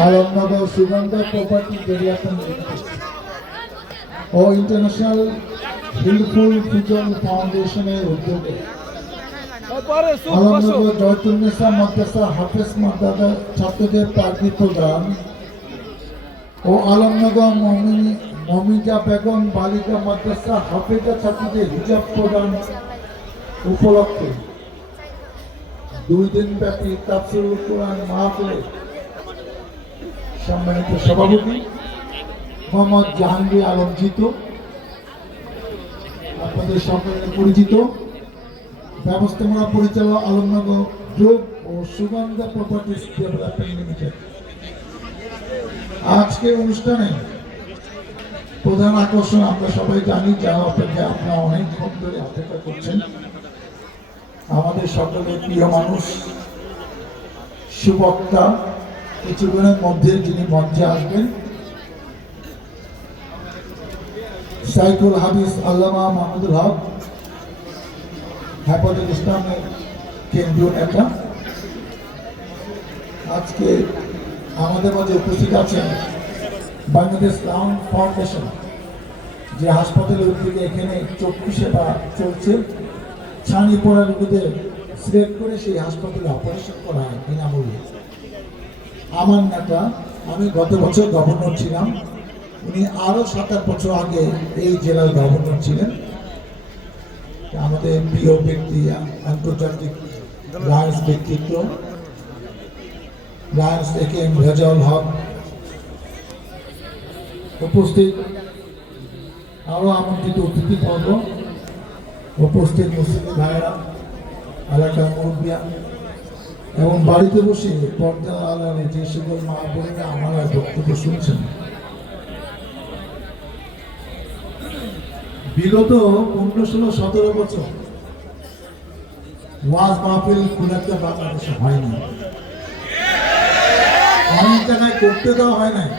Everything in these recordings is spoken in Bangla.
আলমনগর সুগন্ধ প্রপার্টি ডেভেলপমেন্ট ও ইন্টারন্যাশনাল হিলফুল ফিউচার ফাউন্ডেশনের উদ্যোগে আলমনগর জয়তুন্নেসা মাদ্রাসা হাফেজ মাদ্রাসা ছাত্রদের প্রার্থী প্রদান ও আলমনগর মমিনী মমিজা বেগম বালিকা মাদ্রাসা হাফেজা ছাত্রীদের হিজাব প্রদান উপলক্ষে দুই দিন ব্যাপী তাফসিরুল কোরআন মাহফিলে সম্মানিত সভাপতি মোহাম্মদ জাহাঙ্গীর আলম জিতু, আপনাদের সকলের পরিচিত, ব্যবস্থাপনা পরিচালক আলমনগর যোগ ও সুগন্ধা প্রপার্টিস ডেভেলপমেন্ট লিমিটেড। আজকে অনুষ্ঠানে প্রধান আকর্ষণ আমরা সবাই জানি যা অপেক্ষা আপনারা অনেকক্ষণ ধরে অপেক্ষা করছেন। আমাদের সকলের প্রিয় মানুষ, সুবক্তা, কিছুক্ষণের মধ্যে যিনি মঞ্চে আসবেন, সাইকুল হাদিস আল্লামা মাহমুদুল হক, হেফাজত ইসলামের কেন্দ্রীয় নেতা। আজকে আমাদের মাঝে উপস্থিত আছেন বাংলাদেশ লাউন ফাউন্ডেশন যে হাসপাতালের উদ্যোগে এখানে চক্ষু সেবা চলছে। ছানি পড়া রোগীদের সিলেক্ট করে সেই হাসপাতালে অপারেশন করা হয় বিনামূল্যে আমার নেতা, আমি গত বছর গভর্নর ছিলাম। উনি আরও সাত আট বছর আগে এই জেলার গভর্নর ছিলেন। আমাদের প্রিয় ব্যক্তি, আন্তর্জাতিক লায়ন্স ব্যক্তিত্ব। লায়ন্স থেকে রেজাউল হক। উপস্থিত। আরও আমন্ত্রিত অতিথি বর্গ উপস্থিত মুসলিম এলাকার মুরব্বিয়া, এবং বাড়িতে বসে পর্দা আলারে যে সকল মা বোনেরা আমার বক্তব্য শুনছেন। বিগত পনেরো, ষোলো, সতেরো বছর ওয়াজ মাহফিল খুব একটা বাংলাদেশে হয়নি। অনেক জায়গায় করতে দেওয়া হয় নাই।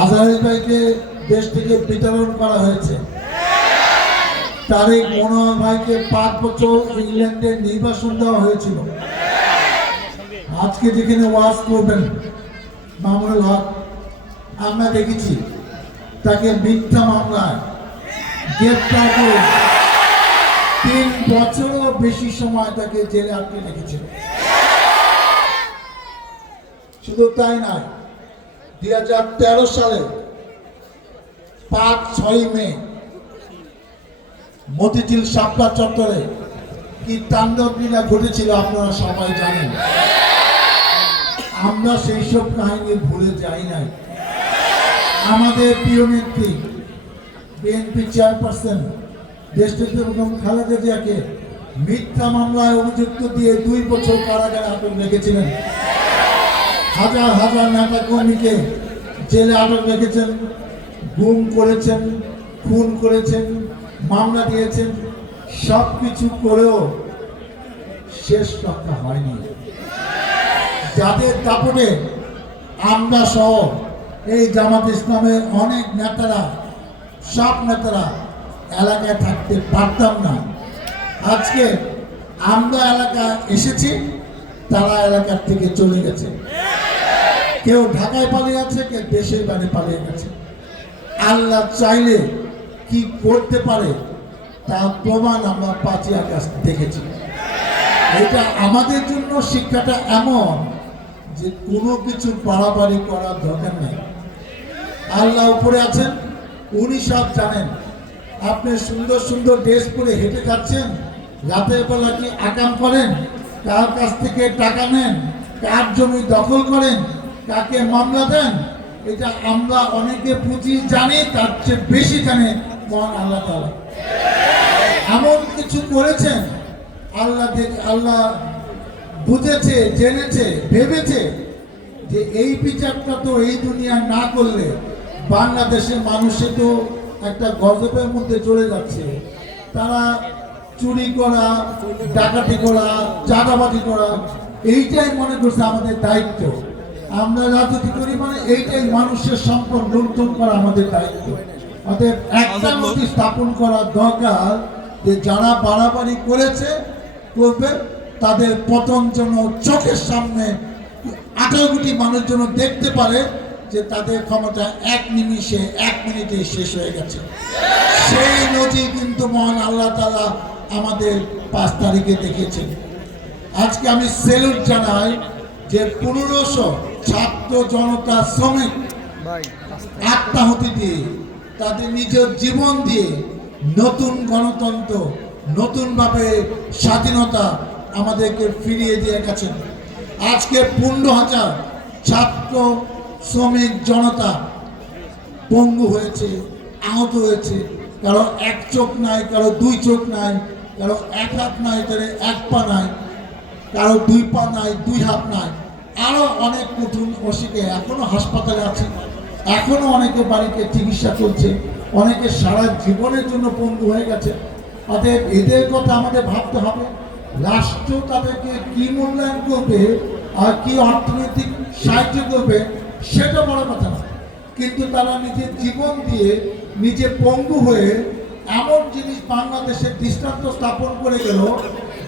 আজহারি ভাইকে দেশ থেকে বিতরণ করা হয়েছে। তারেক মনোহর ভাইকে পাঁচ বছর ইংল্যান্ডে নির্বাসন দেওয়া হয়েছিল। আজকে যেখানে ওয়াজ করবেন, মামুনুল হক, আমরা দেখেছি তাকে মিথ্যা মামলায় গ্রেপ্তার করে তিন বছরও বেশি সময় তাকে জেলে আটকে রেখেছিল শুধু তাই নয়, দুই সালে পাঁচ, ছয় মে। মতিঝিল সাপলা চত্বরে কি তাণ্ডব লীলা ঘটেছিল আপনারা সবাই জানেন? আমরা সেই সব কাহিনী ভুলে যাই নাই। আমাদের প্রিয় নেত্রী, বিএনপি চেয়ারপারসন দেশটিতে খালেদা জিয়াকে মিথ্যা মামলায় অভিযুক্ত দিয়ে দুই বছর কারাগারে আটক রেখেছিলেন। হাজার হাজার নেতা কর্মীকে জেলে আটক রেখেছেন গুম করেছেন, খুন করেছেন, মামলা দিয়েছেন সব কিছু করেও শেষ রক্ষা হয়নি। যাদের দাপটে আমরা সহ এই জামাত ইসলামের অনেক নেতারা, সব নেতারা এলাকায় থাকতে পারতাম না। আজকে আমরা এলাকায় এসেছি, তারা এলাকার থেকে চলে গেছে। কেউ ঢাকায় পালিয়ে আছে কেউ দেশের বাড়ি পালিয়ে গেছে। আল্লাহ চাইলে কি করতে পারে তার প্রমাণ আমরা পাঁচই আগস্ট দেখেছি। এটা আমাদের জন্য শিক্ষাটা এমন যে কোনো কিছু বাড়াবাড়ি করার দরকার নেই। আল্লাহ উপরে আছেন, উনি সব জানেন। আপনি সুন্দর সুন্দর ড্রেস পরে হেঁটে যাচ্ছেন, রাতের বেলা কি আকাম করেন, কার কাছ থেকে টাকা নেন, কার জমি দখল করেন, কাকে মামলা দেন এটা আমরা অনেকে পুঁজি জানি, তার চেয়ে বেশি জানে মহান আল্লাহ এমন কিছু করেছেন, আল্লাহ আল্লাহ বুঝেছে, জেনেছে, ভেবেছে যে এই বিচারটা তো এই দুনিয়া না করলে বাংলাদেশের মানুষে তো একটা গজবের মধ্যে চলে যাচ্ছে। তারা চুরি করা, ডাকাতি করা, চাঁদাবাজি করা, এইটাই মনে করছে আমাদের দায়িত্ব। আমরা রাজনীতি করি মানে এইটাই মানুষের সম্পদ লুণ্ঠন করা আমাদের দায়িত্ব। অতএব একটা নদী স্থাপন করা দরকার যে যারা বাড়াবাড়ি করেছে করবে তাদের পতন যেন চোখের সামনে আঠারো কোটি মানুষ যেন দেখতে পারে যে তাদের ক্ষমতা এক নিমিষে এক মিনিটে শেষ হয়ে গেছে। সেই নজির কিন্তু মহান আল্লাহ তালা আমাদের পাঁচ তারিখে দেখেছেন আজকে আমি সেলুট জানাই যে পনেরোশো ছাত্র জনতা শ্রমিক আত্মাহুতি দিয়ে তাদের নিজের জীবন দিয়ে নতুন গণতন্ত্র নতুনভাবে স্বাধীনতা আমাদেরকে ফিরিয়ে দিয়ে গেছেন। আজকে পনেরো হাজার ছাত্র শ্রমিক জনতা পঙ্গু হয়েছে আহত হয়েছে। কারও এক চোখ নাই কারও দুই চোখ নাই কারও এক হাত নাই কারও এক পা নাই। কারও দুই পা নাই, দুই হাত নাই। আরও অনেক কঠিন অসুখে এখনও হাসপাতালে আছে। এখনও অনেকে বাড়িতে চিকিৎসা চলছে অনেকে সারা জীবনের জন্য পঙ্গু হয়ে গেছে। অতএব এদের কথা আমাদের ভাবতে হবে। রাষ্ট্র তাদেরকে কি মূল্যায়ন করবে আর কি অর্থনৈতিক সাহায্য করবে, সেটা বড় কথা না কিন্তু তারা নিজের জীবন দিয়ে নিজে পঙ্গু হয়ে এমন জিনিস বাংলাদেশের দৃষ্টান্ত স্থাপন করে গেল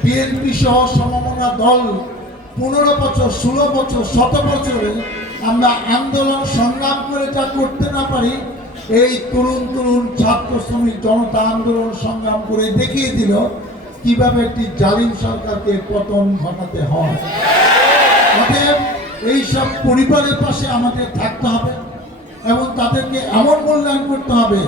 বিএনপি সহ সমমনা দল পনেরো বছর, ষোলো বছর, শত বছরে আমরা আন্দোলন সংগ্রাম করে যা করতে না পারি, এই তরুণ তরুণ ছাত্র শ্রমিক জনতা আন্দোলন সংগ্রাম করে দেখিয়ে দিল কীভাবে একটি জালিম সরকারকে পতন ঘটাতে হয়। অতএব এইসব পরিবারের পাশে আমাদের থাকতে হবে এবং তাদেরকে এমন মূল্যায়ন করতে হবে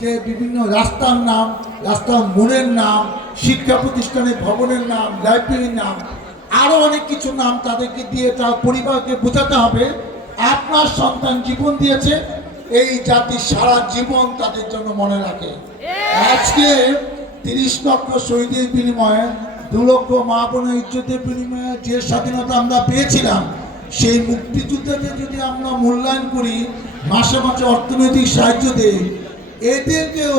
যে বিভিন্ন রাস্তার নাম রাস্তার মোড়ের নাম, শিক্ষা প্রতিষ্ঠানের ভবনের নাম, লাইব্রেরির নাম আরও অনেক কিছু নাম তাদেরকে দিয়ে তার পরিবারকে বোঝাতে হবে। আপনার সন্তান জীবন দিয়েছে, এই জাতি সারা জীবন তাদের জন্য মনে রাখে। আজকে তিরিশ লক্ষ শহীদের বিনিময়ে, দু লক্ষ মা বোনের ইজ্জতের বিনিময়ে যে স্বাধীনতা আমরা পেয়েছিলাম, সেই মুক্তিযুদ্ধকে যদি আমরা মূল্যায়ন করি, মাসে মাসে অর্থনৈতিক সাহায্য দেই, এদেরকেও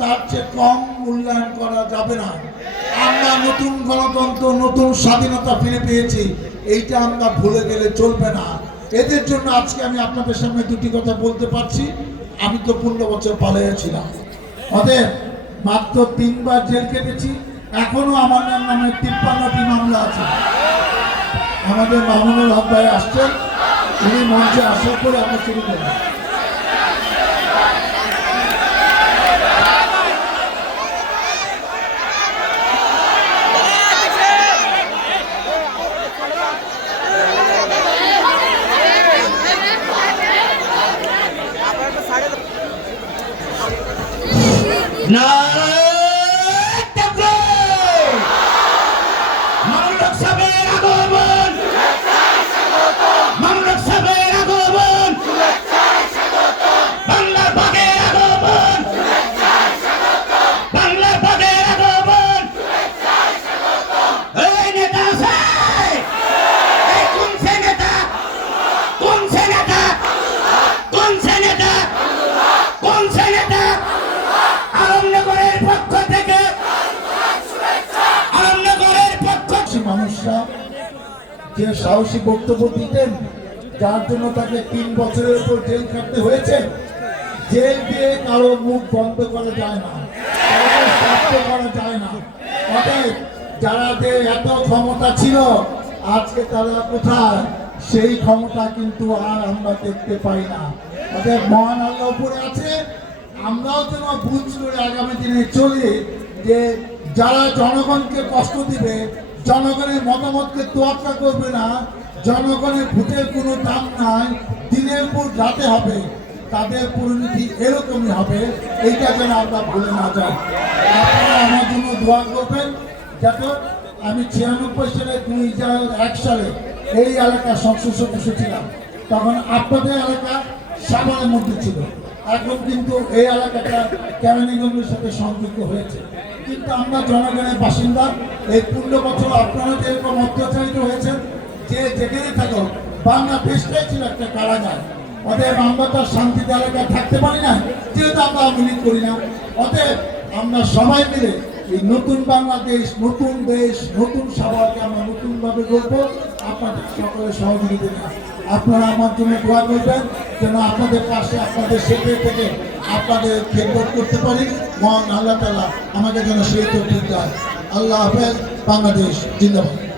তার চেয়ে কম মূল্যায়ন করা যাবে না। আমরা নতুন গণতন্ত্র, নতুন স্বাধীনতা ফিরে পেয়েছি, এইটা আমরা ভুলে গেলে চলবে না। এদের জন্য আজকে আমি আপনাদের সামনে দুটি কথা বলতে পারছি। আমি তো পনেরো বছর পালিয়েছিলাম। অতএব মাত্র তিনবার জেল কেটেছি। এখনও আমার নাম তিপ্পান্নটি মামলা আছে। আমাদের মামুনুল হক ভাই আসছেন। উনি মঞ্চে আসার পরে আমরা শুরু করব No! যে সাহসী বক্তব্য দিতেন, যার জন্য তাকে তিন বছরের উপর জেল খাটতে হয়েছে। জেল দিয়ে কারও মুখ বন্ধ করা যায় না, করা যায় না। অতএব যারাদের এত ক্ষমতা ছিল, আজকে তারা কোথায়? সেই ক্ষমতা কিন্তু আর আমরা দেখতে পাই না। অতএব মহান আল্লাহ উপরে আছে। আমরাও যেন বুঝ করে আগামী দিনে চলি যে যারা জনগণকে কষ্ট দিবে জনগণের মতামতকে তোয়াক্কা করবে না। জনগণের ভোটের কোনো দাম নাই। দিনের পর রাতে হবে। তাদের পরিণতি এরকমই হবে। এইটা যেন আমরা ভুলে না যাই। আপনারা আমার জন্য দোয়া করবেন। যাতে আমি ছিয়ানব্বই সালে দুই হাজার এক সালে এই এলাকার সংসদ সদস্য ছিলাম। তখন আপনাদের এলাকা সাভারের মধ্যে ছিল। এখন কিন্তু এই এলাকাটা কেরানীগঞ্জের সাথে সংযুক্ত হয়েছে। কিন্তু আমরা জনগণের বাসিন্দা, এই পনেরো বছর আপনারা যেরকম অত্যাচারিত হয়েছেন, যে যেখানে থাকো বাংলাদেশটাই ছিল একটা কারাগার। অতএব আমরা তো শান্তিতে এলাকায় থাকতে পারি না, যেহেতু আমরা আওয়ামী করি না। অতএব আমরা সবাই মিলে এই নতুন বাংলাদেশ, নতুন দেশ, নতুন সবাইকে আমরা নতুনভাবে গড়ব। আপনাদের সকলের সহযোগিতা আপনারা আমার জন্য দোয়া করবেন যেন আপনাদের পাশে আপনাদের সেটে থেকে আপনাদের খেদমত করতে পারি। মহান আল্লাহ তালা আমাকে যেন সেই তো ঠিক আল্লাহ হাফেজ, বাংলাদেশ, জিন্দাবাদ।